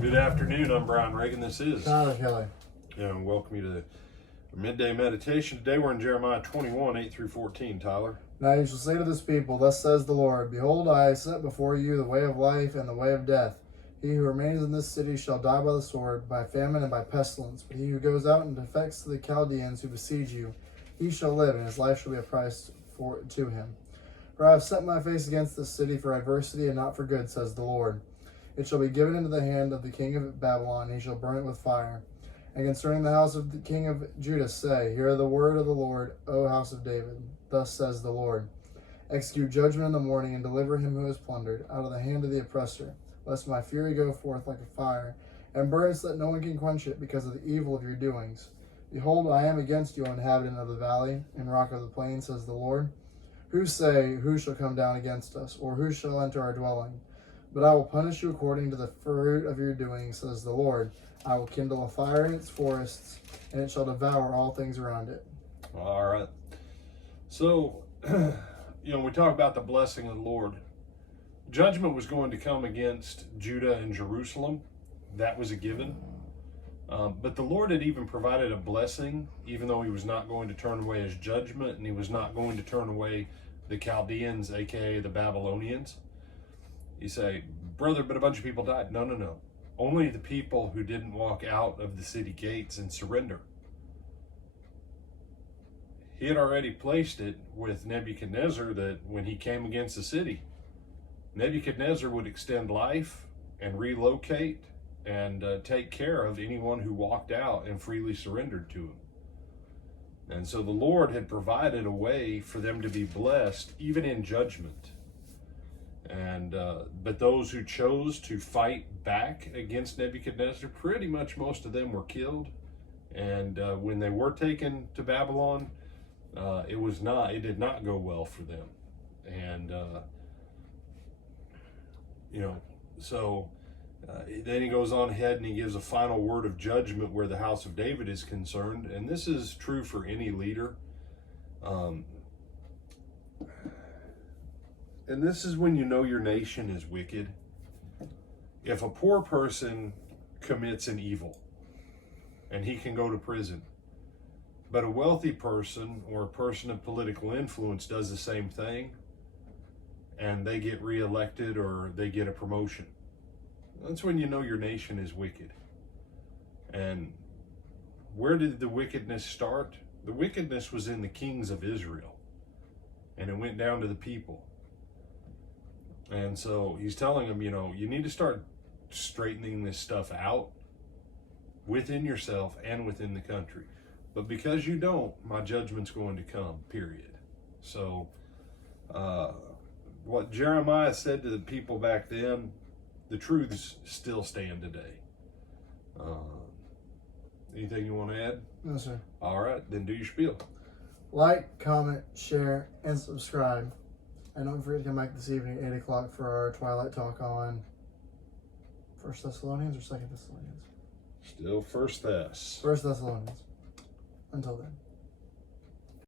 Good afternoon. I'm Brian Reagan. This is Tyler Kelly. and welcome you to the midday meditation. Today we're in Jeremiah 21, 8 through 14. Tyler. Now you shall say to this people, Thus says the Lord, Behold, I set before you the way of life and the way of death. He who remains in this city shall die by the sword, by famine, and by pestilence. But he who goes out and defects to the Chaldeans who besiege you, he shall live, and his life shall be a price to him. For I have set my face against this city for adversity and not for good, says the Lord. It shall be given into the hand of the king of Babylon, and he shall burn it with fire. And concerning the house of the king of Judah, say, Hear the word of the Lord, O house of David. Thus says the Lord, Execute judgment in the morning, and deliver him who is plundered out of the hand of the oppressor, lest my fury go forth like a fire, and burn so that no one can quench it, because of the evil of your doings. Behold, I am against you, O inhabitant of the valley, and rock of the plain, says the Lord. Who say, Who shall come down against us, or who shall enter our dwelling? But I will punish you according to the fruit of your doings, says the Lord. I will kindle a fire in its forests, and it shall devour all things around it. All right. So, we talk about the blessing of the Lord. Judgment was going to come against Judah and Jerusalem. That was a given. But the Lord had even provided a blessing, even though he was not going to turn away his judgment, and he was not going to turn away the Chaldeans, aka the Babylonians. You say, brother, but a bunch of people died. No. Only the people who didn't walk out of the city gates and surrender. He had already placed it with Nebuchadnezzar that when he came against the city, Nebuchadnezzar would extend life and relocate and take care of anyone who walked out and freely surrendered to him. And so the Lord had provided a way for them to be blessed, even in judgment. And but those who chose to fight back against Nebuchadnezzar, pretty much most of them were killed. And when they were taken to Babylon, it did not go well for them. And then he goes on ahead and he gives a final word of judgment where the house of David is concerned. And this is true for any leader. And this is when you know your nation is wicked. If a poor person commits an evil and he can go to prison, but a wealthy person or a person of political influence does the same thing and they get reelected or they get a promotion, that's when you know your nation is wicked. And where did the wickedness start? The wickedness was in the kings of Israel, and it went down to the people. And so he's telling them, you need to start straightening this stuff out within yourself and within the country. But because you don't, my judgment's going to come, period. So what Jeremiah said to the people back then, the truths still stand today. Anything you want to add? No, sir. All right, then do your spiel. Like, comment, share, and subscribe. And don't forget to come back this evening at 8 o'clock for our Twilight Talk on 1 Thessalonians or 2 Thessalonians? Still 1 Thess. 1 Thessalonians. Until then.